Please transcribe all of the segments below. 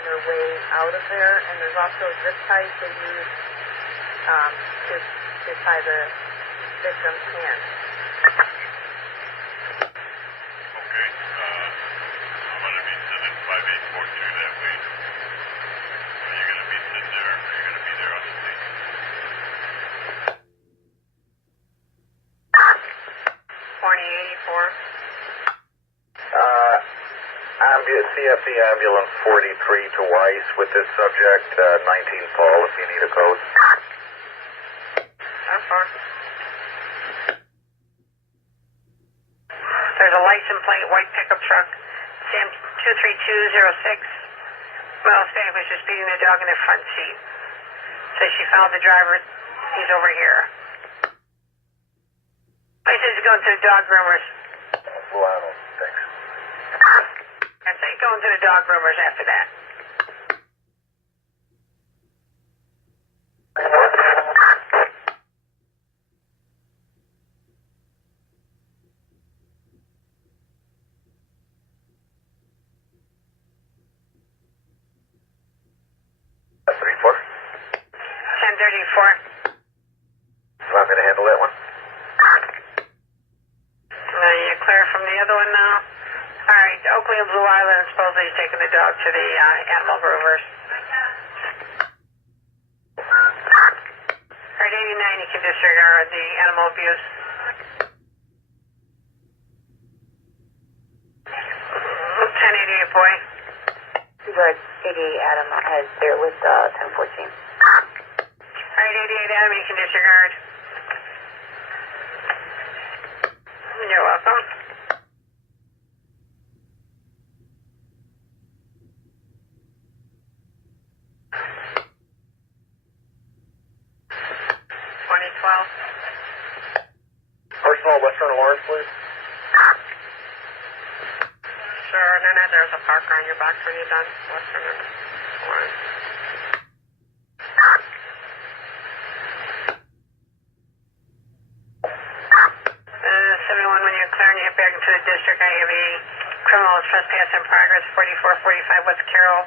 their way out of there, and there's also zip ties they use to tie the victim's hands. Okay, I'm going to be sending 5842 that way. Are you going to be sitting there, or are you going to be there on the scene? 2084. CFE ambulance 43 to Weiss with this subject, 19 Paul, if you need a code. That's fine. There's a license plate, white pickup truck, Sam 23206. Well, Spanish was just beating the dog in the front seat. So she found the driver. He's over here. I said he's going to the dog groomers. Wow, thanks. I think going to the dog groomers after that. That's 34. 1034. You want me to handle that one? You're clear from the other one now? Alright, Oakley and Blue Island, supposedly he's taking the dog to the animal groomers. Alright, 89, you can disregard the animal abuse. 1088, boy. Good. 88 Adam is there with 1014. Alright, 88, Adam, you can disregard. You're welcome. Personal Western Lawrence, please. Sure, and then there's a parker on your box when you're done. Western and Lawrence. 71, when you're clearing, you head back into the district. I have a criminal trespass in progress, 4445 West Carroll.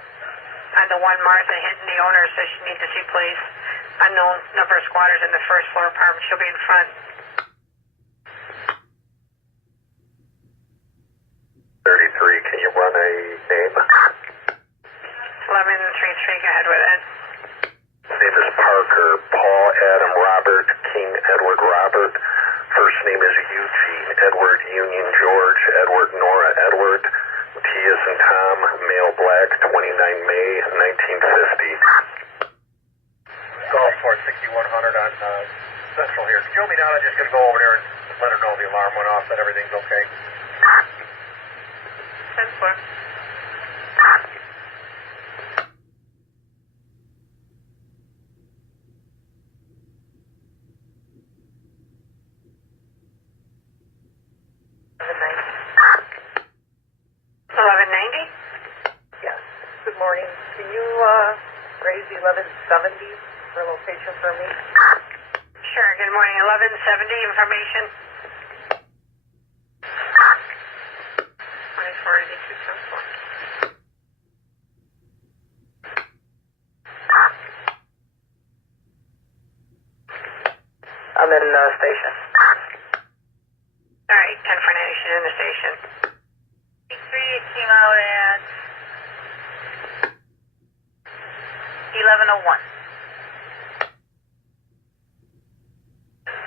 On the one Martha hitting the owner, says she needs to see police. Unknown number of squatters in the first floor apartment. She'll be in front. 33, can you run a name? 1133, go ahead with it. His name is Parker, Paul, Adam, Robert, King, Edward, Robert. First name is Eugene, Edward, Union, George, Edward, Nora, Edward. T as in Tom, male, black, 29 May, 1950. Golf Course 6100 on Central here. Could you hold me down? I'm just going to go over there and let her know the alarm went off, that everything's okay. 10-4. Yes. Good morning. Can you raise 1170 for location for me? Sure, good morning. 1170 information. 2482 10-4. I'm in station. Alright, 10 for Nation in the station. 3 came out at 1101.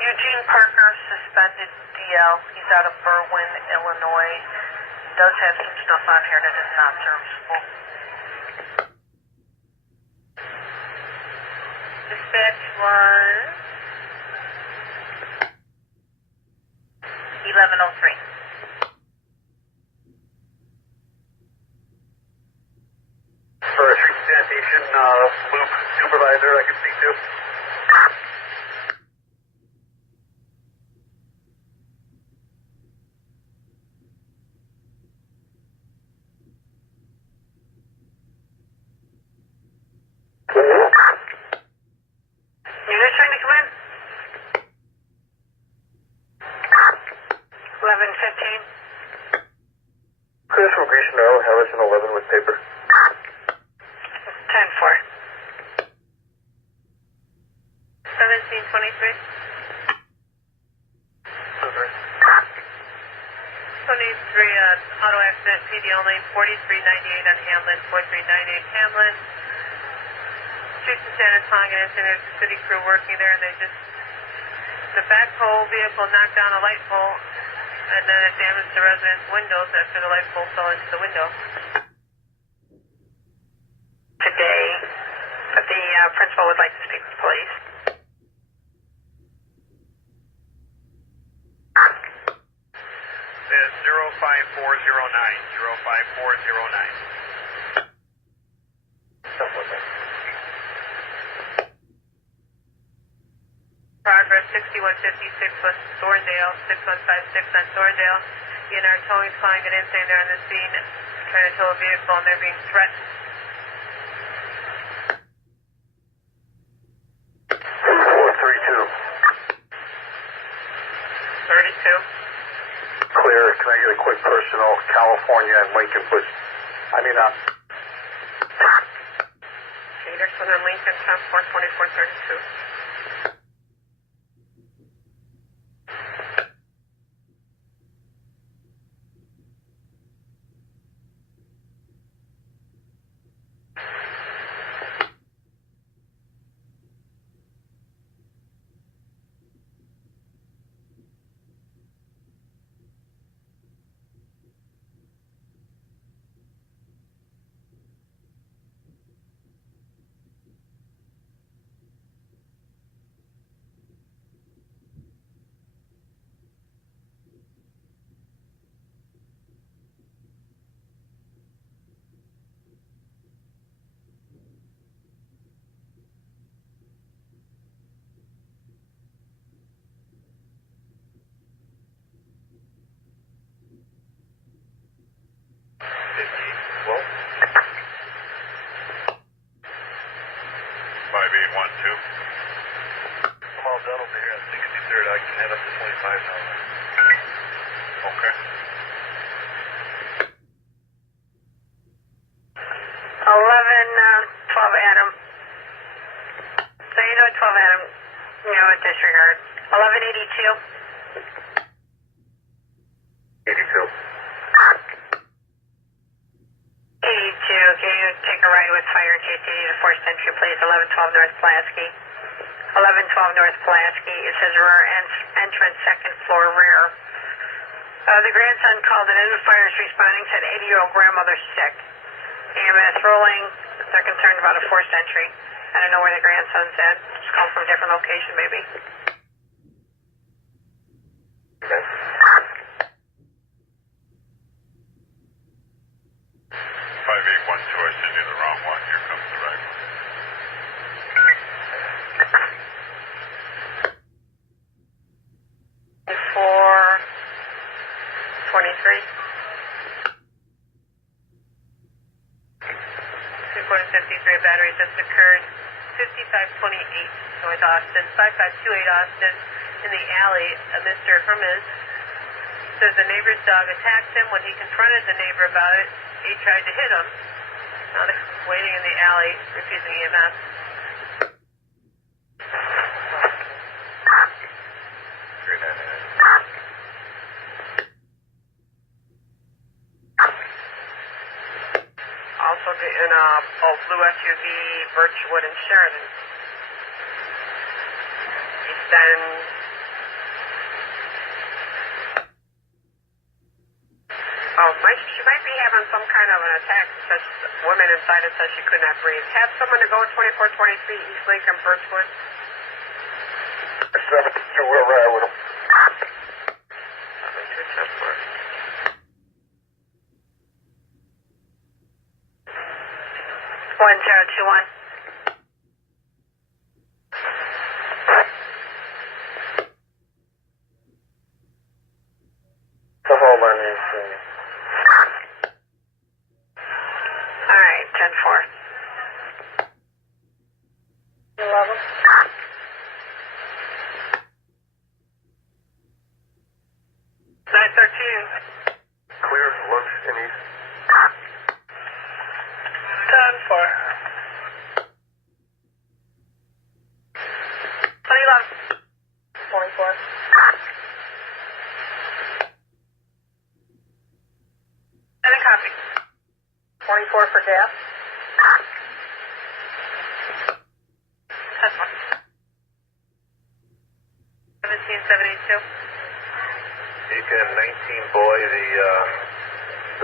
Eugene Parker, suspended DL. He's out of Berwyn, Illinois. Does have some stuff on here that is not serviceable. Dispatch was 1103. For a street sanitation loop supervisor I can speak to. Unit trying to come in? 1115. Chris from Grecian Harrison 11 with paper. resident PDL lane 4398 on Hamlin, 4398 Hamlin. Streets and Santa Tonga, and there's a city crew working there, and the backhoe vehicle knocked down a light pole, and then it damaged the residents' windows after the light pole fell into the window. Today, but the principal would like to speak to the police. Says 05409. 05409. Something like that. Progress 6156 West Thorndale, 6156 on Thorndale. ENR towing's calling it in, saying they're on the scene, trying to tow a vehicle, and they're being threatened. 432. 32. Clear. Can I get a quick personal? California and Lincoln, please. Peterson and Lincoln, 10-4-24-32. Well, 5812. I'm all done over here on 63rd. I can head up to 25 now. Okay. 12 Adam. So you know 12 Adam, disregard. 1182. 82. 82, can you take a ride with fire in case you need a forced entry, please? 1112 North Pulaski. 1112 North Pulaski. It says rear entrance, second floor rear. The grandson called it in. Fire is responding, said 80-year-old grandmother sick. EMS rolling. They're concerned about a forced entry. I don't know where the grandson's at. Just called from a different location, maybe. Okay. 5812, I sent you the wrong one. Here comes the right one. 423. 253 battery just occurred. 5528 North Austin, 5528 Austin. In the alley, Mr. Hermes says the neighbor's dog attacked him. When he confronted the neighbor about it, he tried to hit him. Now they're waiting in the alley, refusing EMS. Also in a blue SUV, Birchwood and Sheridan. East End. She might be having some kind of an attack. Says women inside it says she could not breathe. Have someone to go 2423 East Lincoln, Birchwood. 72, we'll ride with them. 1021. The whole line is... Alright, 10-4. 11. 913. Clear, lunch and east. 10-4. That's one. 17782. Beacon 19 boy, the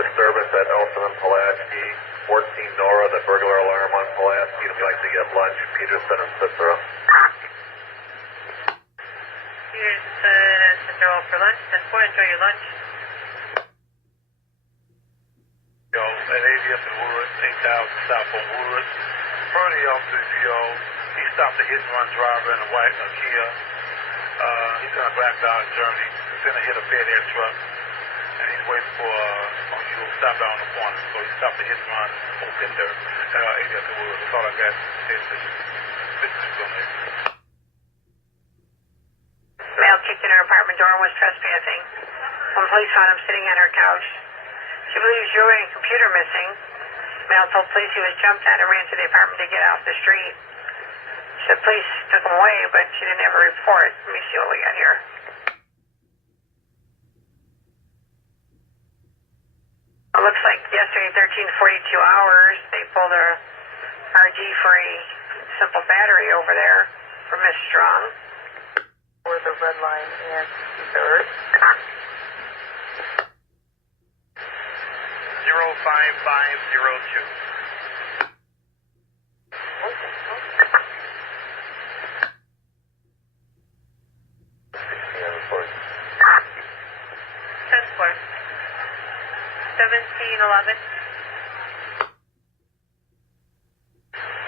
disturbance at Elson and Pulaski. 14 Nora, the burglar alarm on Pulaski. We'd like to get lunch. Peterson and Cicero. Peterson and Cicero for lunch. 10-4, enjoy your lunch. Yo, at ADF in Woodruff, 8,000 south on Woodruff. Per the officer PO, he stopped a hit-and-run driver in a white Kia. He's on a Black Dodge Journey. He's going to hit a FedEx truck, and he's waiting for you to stop down the corner. So he stopped the hit-and-run offender at ADF in Woodruff. That's all I got. This is on there. Male kicked in her apartment door and was trespassing. When police found him sitting on her couch, she believes jewelry and computer missing. Male told police he was jumped on and ran to the apartment to get off the street. She said police took him away, but she didn't have a report. Let me see what we got here. It looks like yesterday, 13:42 hours, they pulled a RG for a simple battery over there for Miss Strong. For the red line and 3rd. 05502. Ten-4. 1711.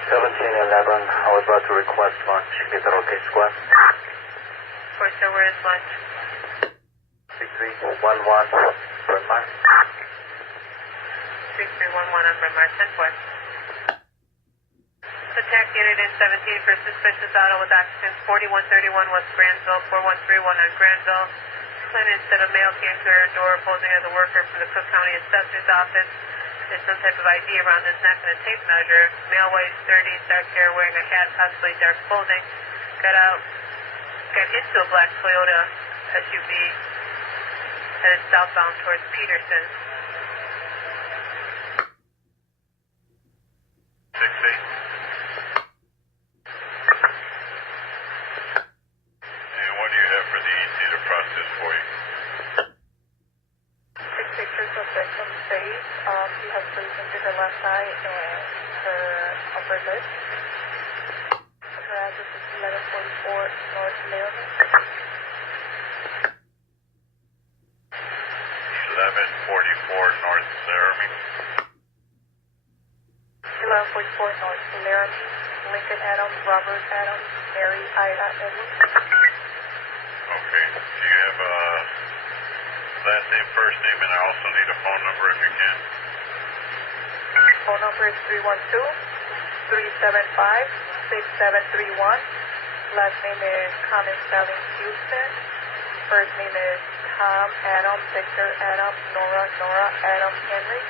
1711, I was about to request lunch. Is that okay, squad? Of course, so where is lunch? 6311, Bryn Mawr. 3311 on Bryn Mawr. 10-4. Attack unit in 17 for suspicious auto with occupants 4131 West Granville, 4131 on Granville. Claimant said a male came to her door posing as a worker for the Cook County Assessor's Office. There's some type of ID around his neck and a tape measure. Male weighs 30, dark hair, wearing a hat, possibly dark clothing. Got into a black Toyota SUV headed southbound towards Peterson. 6-8. And what do you have for the ET to process for you? 6 pictures of victim's face. She has bruising to her left eye and her upper lip. Her address is 1144 North Laramie. 1144 North Laramie. 1144 North Laramie. Lincoln Adams, Robert Adams, Mary Ida Edwards. Okay. Do you have a last name, first name, and I also need a phone number if you can? Phone number is 312-375-6731. Last name is Common Spelling Houston. First name is Tom Adam, Victor Adam, Nora Adam Henry.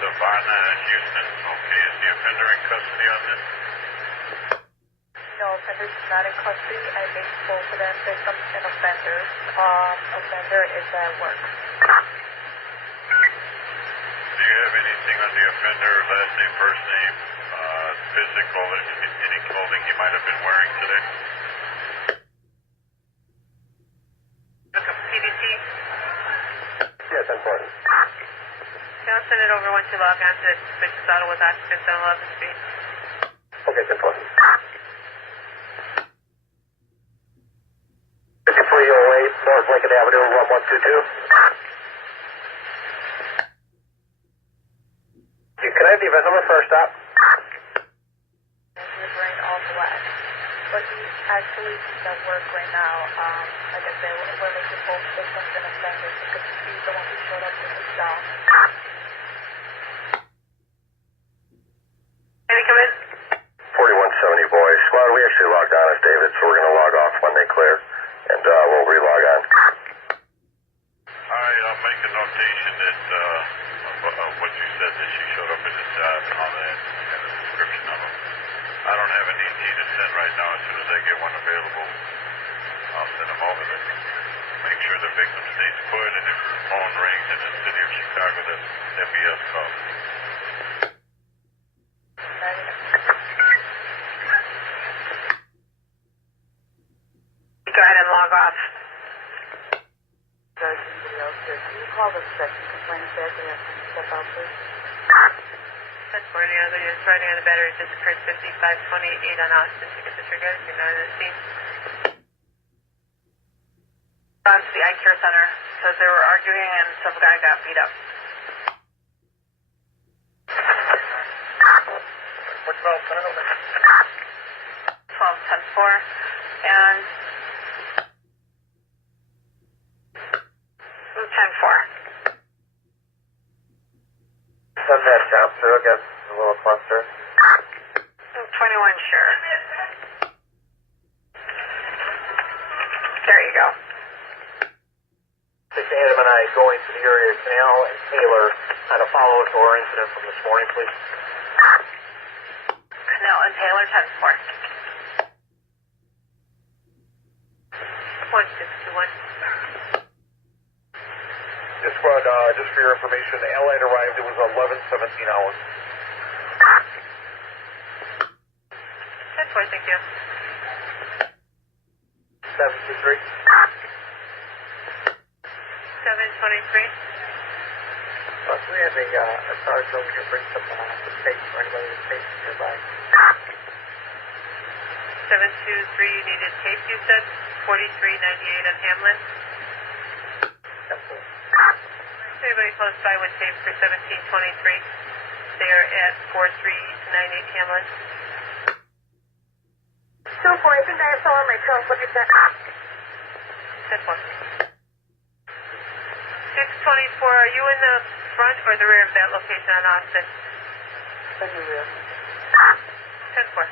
Savannah Houston. Okay. Is the offender in custody on this? No, offender is not in custody. I made both of them victims and offenders. Offender is at work. Do you have anything on the offender, last name, first name, physical, any clothing he might have been wearing today? Look up PDT. Yes, I'm sorry. Okay, I'll send it over once you log on to the suspicious auto with occupants on 11th Street. Okay, 10-4. 5308 North Lincoln Avenue, 1122. Can I have the event number for our stop? His brain all black. But he's actually at work right now. Like I said, we're making both victims and offenders because he's the one who showed up with his down. Can he come in? 4170 boys. Squad, we actually logged on as David, so we're going to log off when they clear, and we'll relog on. All right, I'll make a notation that of what you said, that she showed up at his job and all that, and a description of him. I don't have an ET to send right now. As soon as I get one available, I'll send them over there. Make sure the victim stays put, and if the phone rings in the city of Chicago, this MBS call. Go ahead and log off. Can you call the section complaint back and have them step out, please? That's for the other units riding on the battery. Just occurred 5528 on Austin. Ticket disregarded. You're not in the scene. Gone to the eye care center. Says they were arguing and some guy got beat up. What's about 12-10-4 and 10-4. Send that down through again, a little cluster. 21 sure. There you go. 6 Adam and I going to the area of Canal and Taylor had a follow-up to our incident from this morning, please. Canal and Taylor 10-4. 1621. This squad, just for your information, Allied arrived, it was 11:17 hours. 10-4, thank you. 723. 723. Plus, we have a sergeant over here bring some tapes for anybody with tapes nearby. 723, you needed tape, you said? 4398 on Hamlin. Anybody close by with tape for 1723? They are at 4398 Hamlin. 2-4, I think I saw my truck. Look at that. 10-4. 624, are you in the front or the rear of that location on Austin? In the rear. 10-4.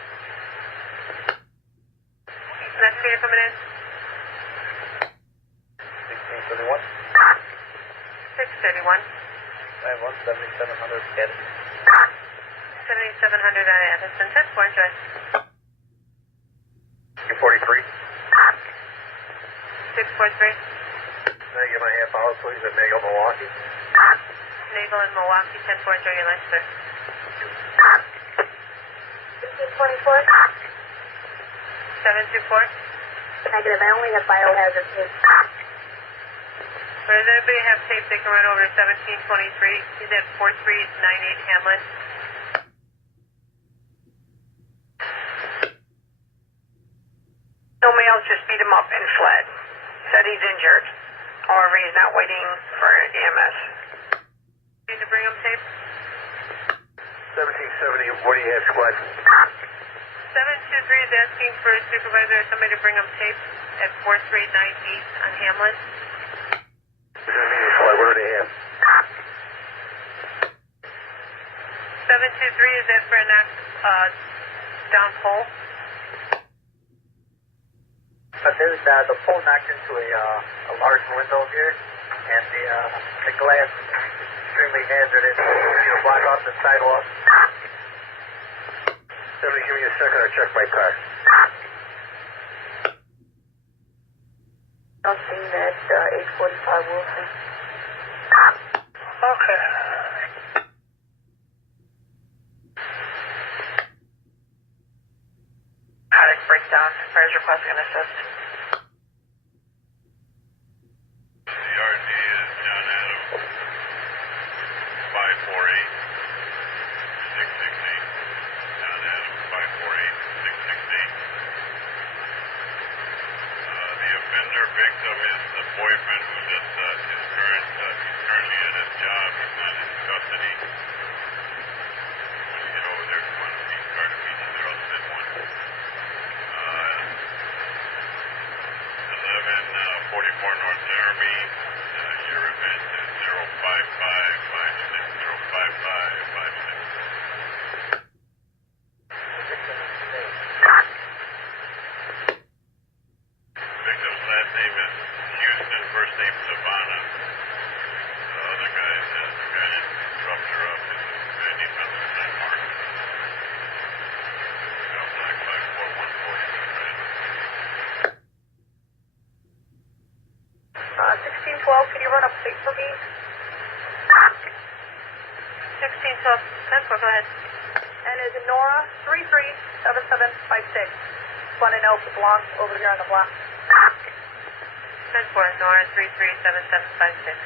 Next year coming in? 1631. 631. 7700 Kid. 7700 on Addison. 10-4, enjoy. 243. 643. Can I get my half hour, please, at Nagle, Milwaukee? Naval in Milwaukee. 10-4, enjoy your lunch, sir. 1624. 724. Negative, I only have biohazard tape. Or does anybody have tape they can run over to 1723? He's at 4398 Hamlin. No male just beat him up and fled. Said he's injured. However, he's not waiting for EMS. Need to bring him tape? 1770, what do you have, squad? 723 is asking for a supervisor or somebody to bring him tape at 4398 on Hamlin. Is that me, squad? What do they have? 723 is that for a knock down pole? There's the pole knocked into a large window here, and the glass is extremely hazardous. It'll block off the sidewalk. Somebody give me a second, I'll check my car. I've seen that 845 Wilson. Okay. Paddock breakdown. Fire's requesting an assist. CRD is John Adam, 548 668. John Adam, 548 668. The offender victim is the boyfriend who just is currently at his job. He's not in custody. When you get over there, come on, please try to meet you there. I'll send one. 10-4, go ahead. And is it Nora 337756? Want to know if it belongs over here on the block. 10-4, Nora 337756.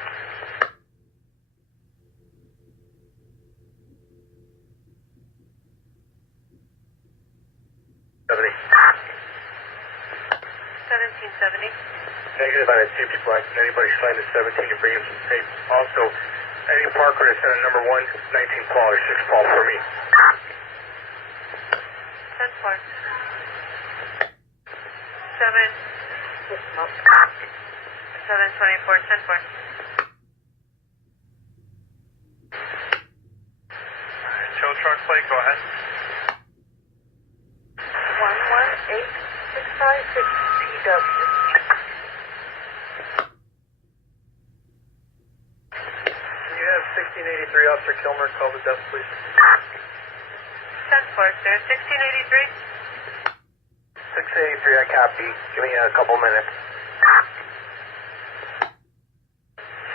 1770. Negative on a safety flag. Anybody signed at 17 can bring in some tape. Also, any Parker that's at a number 1, 19 Paul or 6 Paul for me. 10-4. 724, 10-4. Show truck plate, go ahead. 118656 PW. Can you have 1683 Officer Kilmer call the desk, please? 10-4, sir. 1683. 683, I copy. Give me a couple minutes.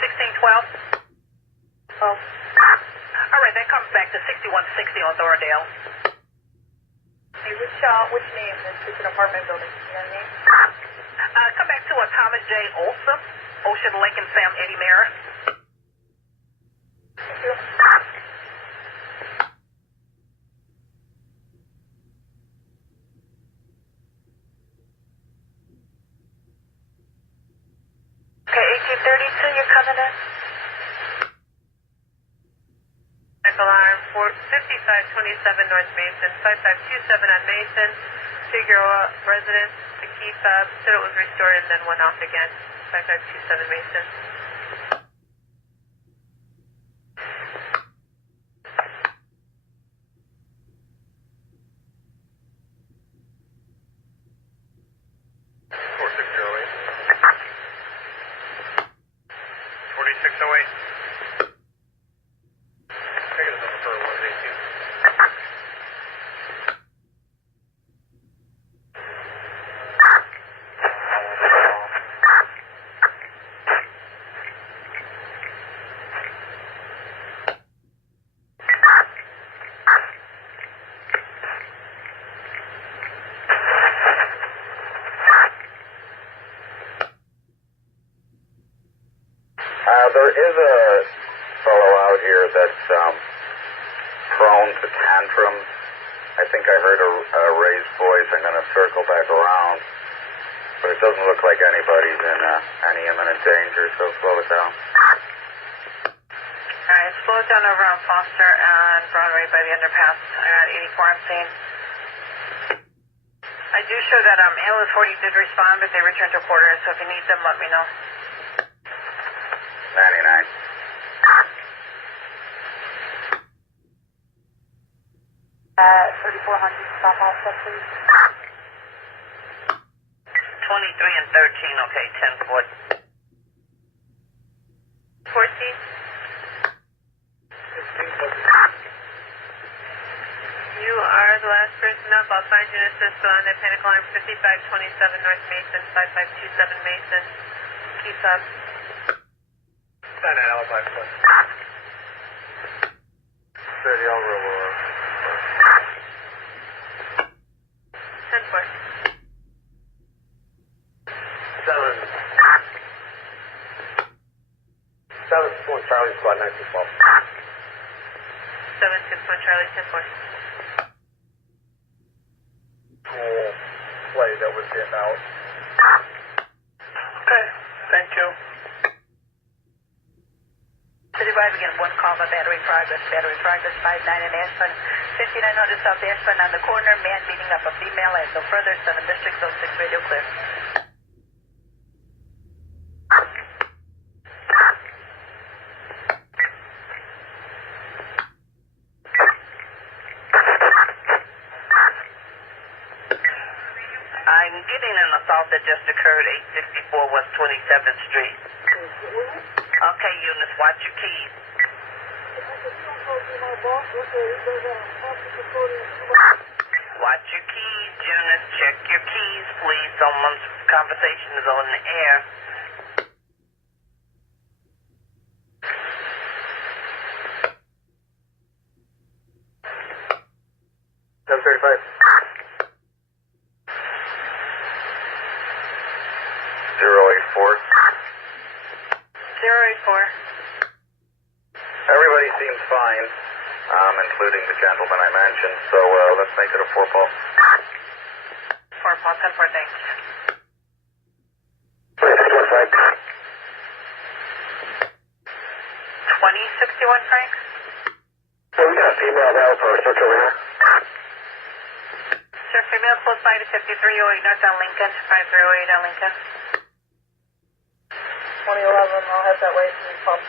1612. Oh. All right, that comes back to 6160 on Thoradale. Hey, which name? It's an apartment building. You know what I mean? Come back to a Thomas J. Olson, Ocean Lake and Sam Eddie Mara. Thank you. Okay, 1832, you're coming in. Alarm 5527 North Mason, 5527 on Mason. Figueroa residence, the key fob said it was restored and then went off again. 5527 Mason. There is a fellow out here that's prone to tantrums. I think I heard a raised voice. I'm going to circle back around. But it doesn't look like anybody's in any imminent danger, so slow it down. All right, slow it down over on Foster and Broadway by the underpass. I got 84 on scene. I do show that ambulance 40 did respond, but they returned to quarters, so if you need them, let me know. 99. 3400 stop also, please. 23 and 13, okay, 10 foot. 14. You are the last person up. I'll find you an assist on that panic alarm 5527 North Mason, 5527 Mason. Keep up. Sign an alibi, please. 30, I'll roll over. 10-4. 7-1 Charlie Squad 912. 761 Charlie 10-4. Cool play that was getting out. Okay, thank you. City Drive again, one call by Battery Progress 59 in Ashburn, 5900 South Ashburn on the corner, man beating up a female, and no further, 7 District 06 radio clear. I'm getting an assault that just occurred, 864 West 27th Street. Okay, Eunice, watch your keys. Watch your keys, Eunice. Check your keys, please. Someone's conversation is on the air. 085. 084. 084. Everybody seems fine, including the gentleman I mentioned, so let's make it a 4-Paul. 4 Paul, 10 4, thanks. 2061, Frank? Well, we got a female now for a search over here. Sir, female close by to 5308 North on Lincoln, 508 on Lincoln. 2011, I'll have that way to the pump.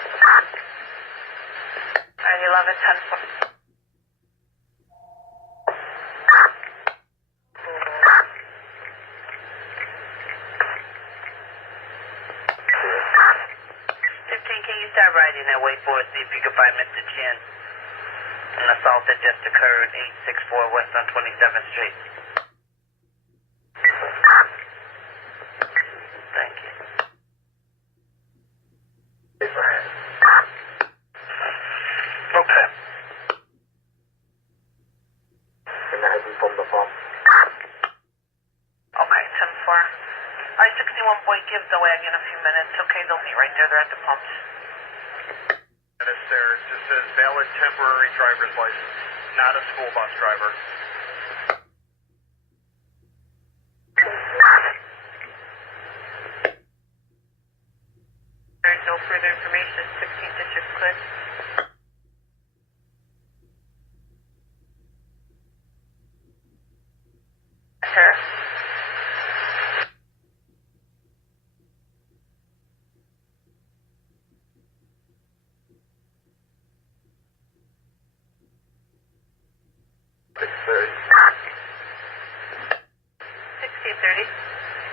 Alright, 11, 10 4. Can you start riding that way for us, see if you can find Mr. Chin? An assault that just occurred, 864 West on 27th Street. Thank you. Okay. Can I have you from the phone? Okay, 10 4. Alright, 61 boy, give the wagon a few minutes. Okay, they'll be right there. They're at the pumps. And it's there. It just says valid temporary driver's license, not a school bus driver. There's no further information. 16th District clear. Sir.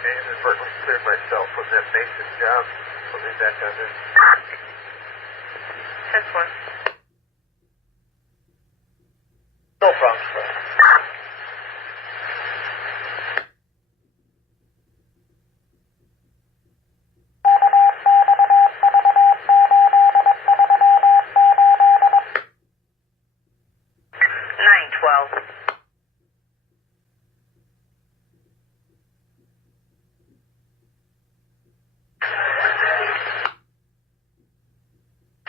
Inadvertently cleared myself. Was that Mason's job? Was he back on this? 10 4. No problem, sir.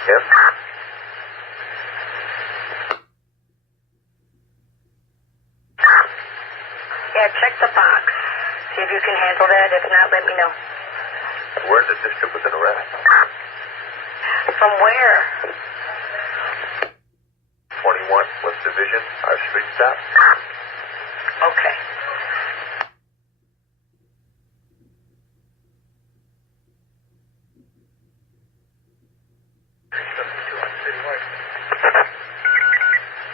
Yes. Yeah, check the box. See if you can handle that. If not, let me know. Where's the district with an arrest? From where? 21 West Division, our street stop. Okay. Citywide.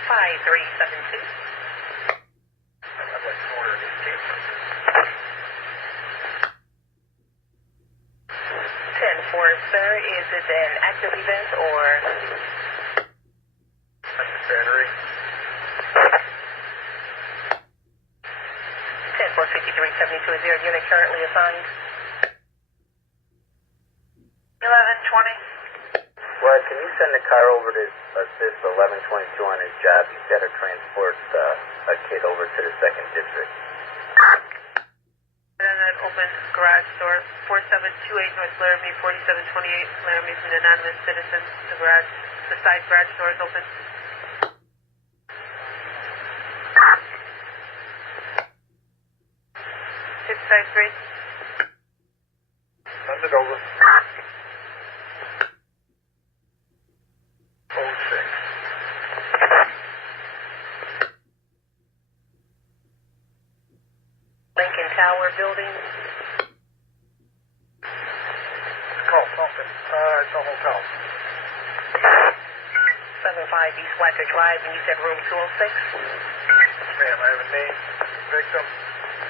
5372. I'd like to order an 18. 10 4, sir. Is it an active event or? That's the battery. 10 4 5372. Is there a unit currently assigned? 1120. Well, can you send the car over to assist 1122 on his job? He's got to transport a kid over to the 2nd District. And then that open garage door, 4728 North Laramie, 4728 Laramie from the anonymous citizen. The side garage door is open. 653. Send it over. 06. Lincoln Tower building. It's called something. It's a hotel. 75 East Wacker Drive, and you said room 206? Ma'am, I have a name, victim,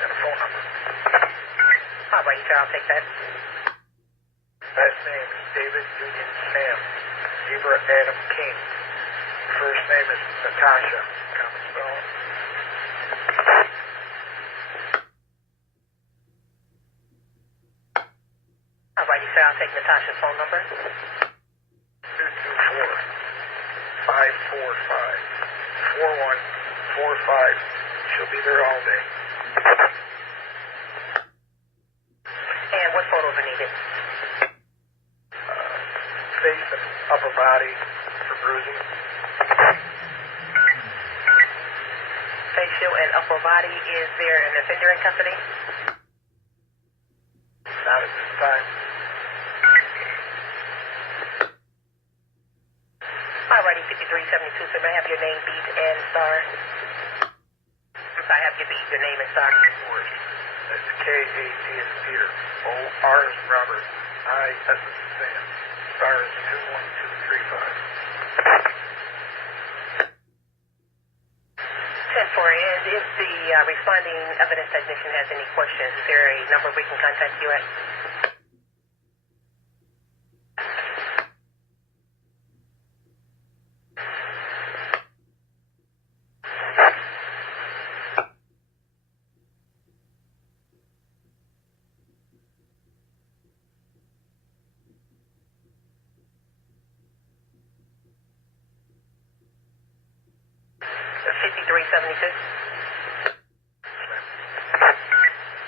and a phone number. All right, sir, I'll take that. Last name is David Union Sam. Zebra Adam King. First name is Natasha. Common spelling. All righty, sir, I'll take Natasha's phone number. 224-545-4145. She'll be there all day. And what photos are needed? Face and upper body for bruising. Facial and upper body. Is there an offender in custody? Not at this time. Alrighty, 5372, sir. May I have your name, beat, and star? I'm sorry, I have your beat, your name, and star. That's K-A-T as Peter. O-R is Robert. I-S is Sam. Star is 21235. 10-4, and if the responding evidence technician has any questions, is there a number we can contact you at?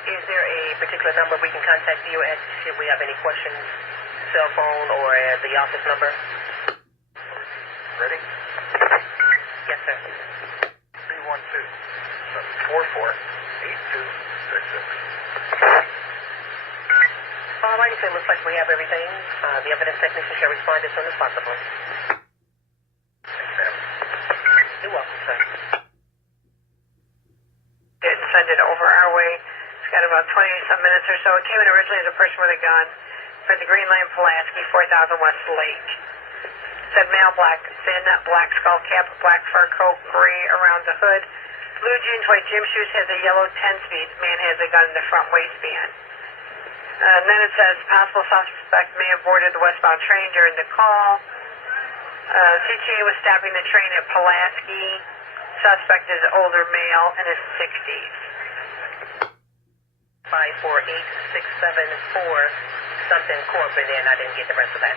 Is there a particular number we can contact you at should we have any questions? Cell phone or the office number? Ready? Yes, sir. 312-744-8266. Alrighty, so it looks like we have everything. The evidence technician shall respond as soon as possible. Thanks, ma'am. You're welcome, sir. Didn't send it over our way. It's got about 20-some minutes or so. It came in originally as a person with a gun for the Green Lane, Pulaski, 4000 West Lake. Said male, black, thin, black skull cap, black fur coat, gray around the hood, blue jeans, white gym shoes, has a yellow 10-speed. Man has a gun in the front waistband. And then it says possible suspect may have boarded the westbound train during the call. CTA was stopping the train at Pulaski. Suspect is older male in his 60s. 548674, something corp, and then I didn't get the rest of that.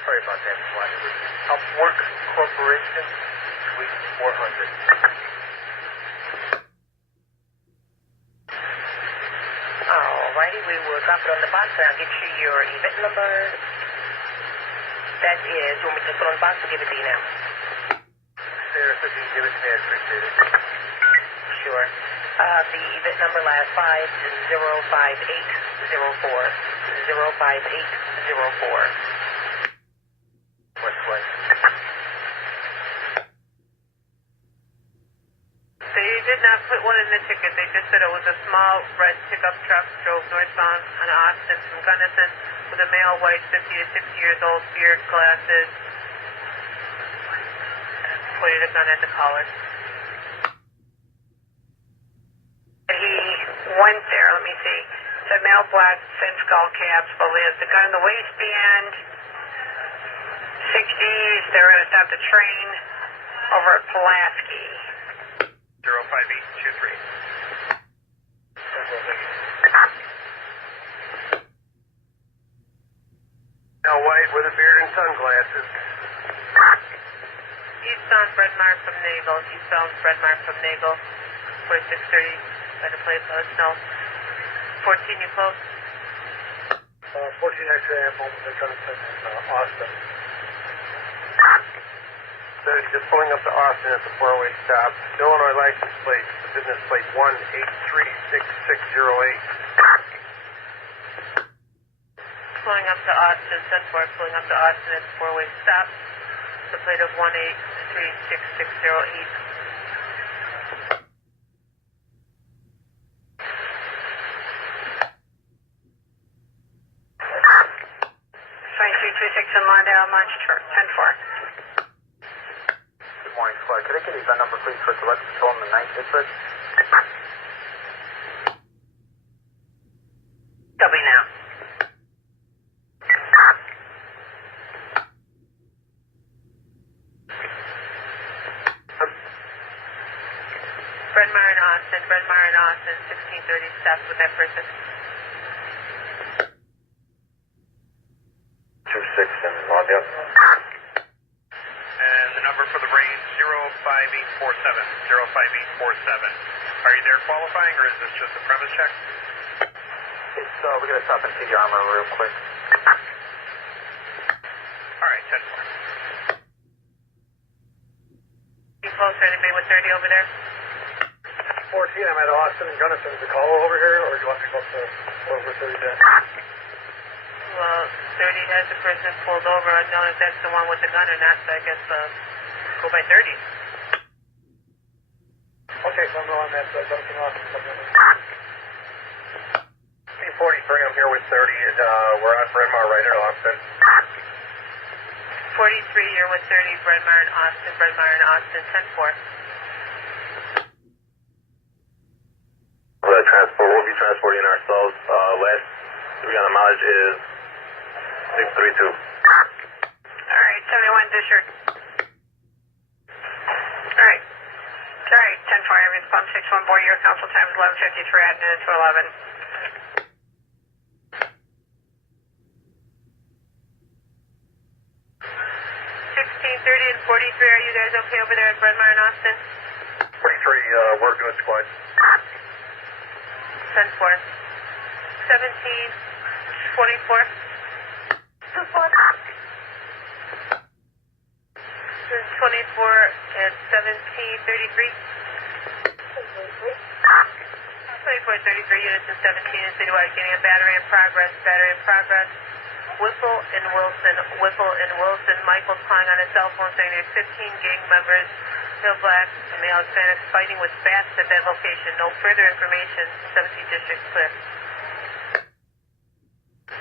Sorry about that, Swan. It was Upwork Corporation, Suite 400. Alrighty, we will drop it on the box, and I'll get you your event number. That is, you want me to just put on the box or give it to you now? Sarah, if you can give it to me, I'd appreciate it. Sure. The event number last 5-05804. 05804. West Way. They did not put one in the ticket. They just said it was a small red pickup truck drove northbound on Austin from Gunnison with a male, white, 50 to 60 years old, beard, glasses, and pointed a gun at the caller. He went there, let me see. Said male, black, thin skull caps, but he has the gun in the waistband. 60s, they're going to stop the train over at Pulaski. 05823. Now white with a beard and sunglasses. Eastbound Fred Mark from Nagel. Eastbound Fred Mark from Nagel. 4630 by the place. Let us know. 14, you close? 14 X-ray at moment they're trying to send in Austin. So just pulling up to Austin at the four-way stop. Illinois license plate, the business plate 1836608. Pulling up to Austin, 10-4, pulling up to Austin at the four-way stop. The plate of 1836608. 2326 in Mondale, Munch, 10-4. Good morning, squad. Could I get a VIN number, please, for direct control in the 9th district? Copy now. Fred Meyer in Austin, 1630, stopped with that person. 26 in Mondale. And the number for the range Are you there qualifying, or is this just a premise check? We're going to stop and see your armor real quick. All right, 10-4. You close to anybody with 30 over there? 14, I'm at Austin and Gunnison. Is the call over here, or do you want me to go to over 30 then? Well, 30 has the person pulled over. Unknown if that's the one with the gun or not, so I guess go by 30. Okay, so I'm on that Gunnison Austin. P43, I'm here with 30. We're on Bryn Mawr right at Austin. 43, you're with 30, Bryn Mawr and Austin, 10-4. Transport, we'll be transporting ourselves. Last we got a mileage is 632. Alright, 71 district. Alright. Alright, 10-4, everything's pump 614, your council time is 11:53, add minute to 11. 1630 and 43, are you guys okay over there at Bryn Mawr and Austin? 43, we're doing squad. 10-4. 1724. 24 and 1733. 2433 units and 17 in citywide. Getting a battery in progress. Whipple and Wilson. Michael's calling on his cell phone saying there's 15 gang members, Hill Black, and male Hispanics fighting with bats at that location. No further information. 17th District clear.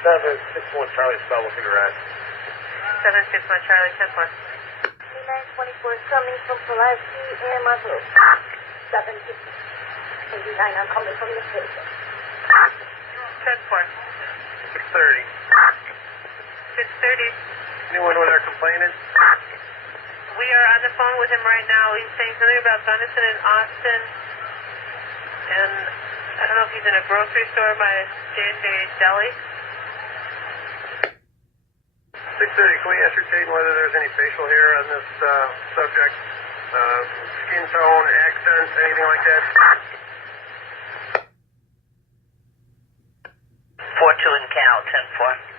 761 Charlie, spell what you're at. 761 Charlie, 10-4. 3924 coming from Pulaski and my group. 759, I'm coming from the station. 10-4. 630. 630. Anyone over there complaining? We are on the phone with him right now. He's saying something about Gunnison and Austin. And I don't know if he's in a grocery store by J&J Deli. 630, can we ascertain whether there's any facial hair on this subject? Skin tone, accent, anything like that? 42 and Cal, 10-4.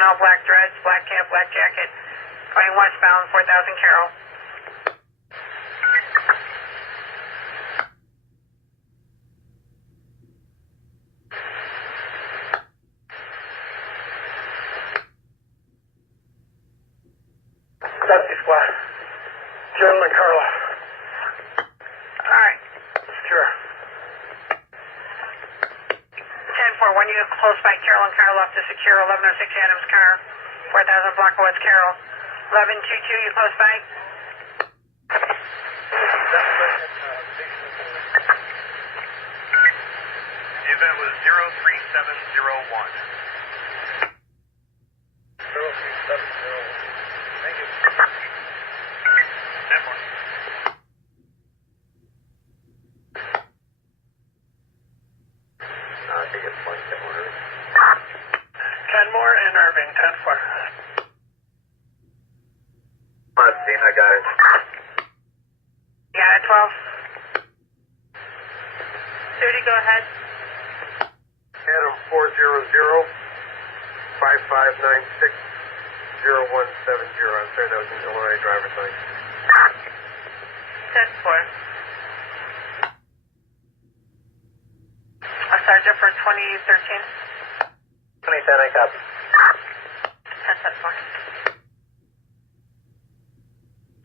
All black dreads, black cap, black jacket, going westbound, 4000 Carroll. Dusty squad. Jim and Carla. Alright. Sure. 10-4, one unit close by Carroll and Carroll off to secure 1106 Adams car, 4000 block of West Carroll. 1122, you close by? The event was 03701. 03701. Thank you. 10-4. I think it's like Kenmore. Kenmore and Irving, 10-4. Hi guys. Yeah, 12. 30, go ahead. Adam 400-5596-0170. I'm sorry, that was an Illinois driver's license. 10-4. A sergeant for 2013. 2010, I copy. 10-4.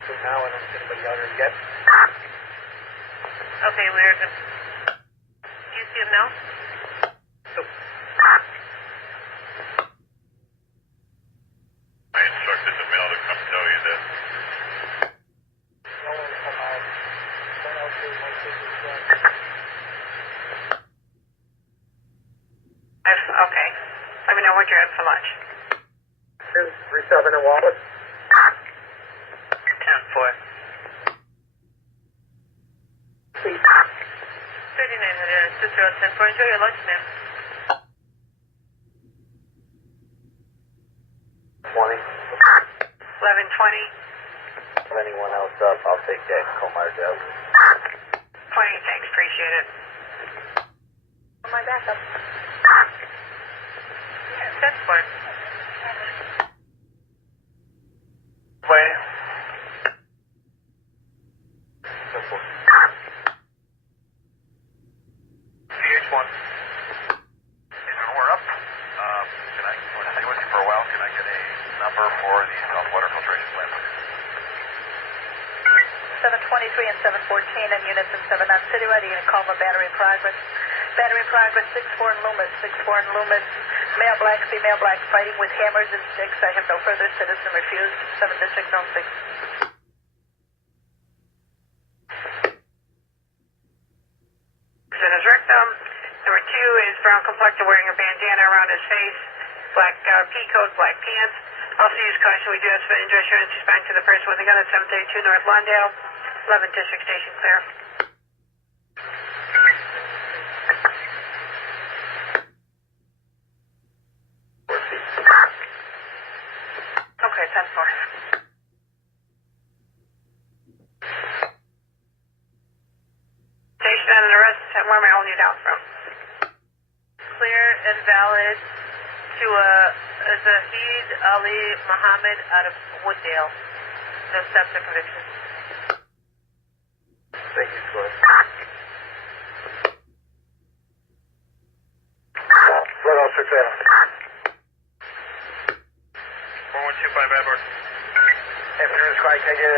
So now I don't see anybody out here yet. Okay, we're good. Do you see him now? I instructed the male to come tell you that. No one come out. Someone else is like this is Okay. Let me know what you're at for lunch. 237 in Wallace. 10-4. boy. Please. 3900, Sister Road 10-4. Enjoy your lunch, ma'am. 20. 1120. If anyone else up, I'll take that Comar out. 20, thanks, appreciate it. My backup. 10-4. Wait. CH1. We're up. We're stay with you for a while. Can I get a number for the South Water Filtration Plant? 723 and 714 and units in 7 on City Ready and call for battery progress. Battery progress 64 in Loomis, 64 in Loomis. Male black, female black fighting with hammers and sticks. I have no further citizen refused. 7 District Zone 6. In his rectum. Number 2 is brown complected, wearing a bandana around his face, black pea coat, black pants. Also use caution. We do have some injury insurance respect to the person with a gun at 732 North Lawndale. 11 District Station clear. Okay, 10-4. Station on an arrest. Where am I holding you down from? Clear and valid to Zahid Ali Muhammad out of Wooddale. No steps or convictions. Thank you, Squad. Red Officer Taylor. 4125 Edward. Afternoon, Squad. Can I get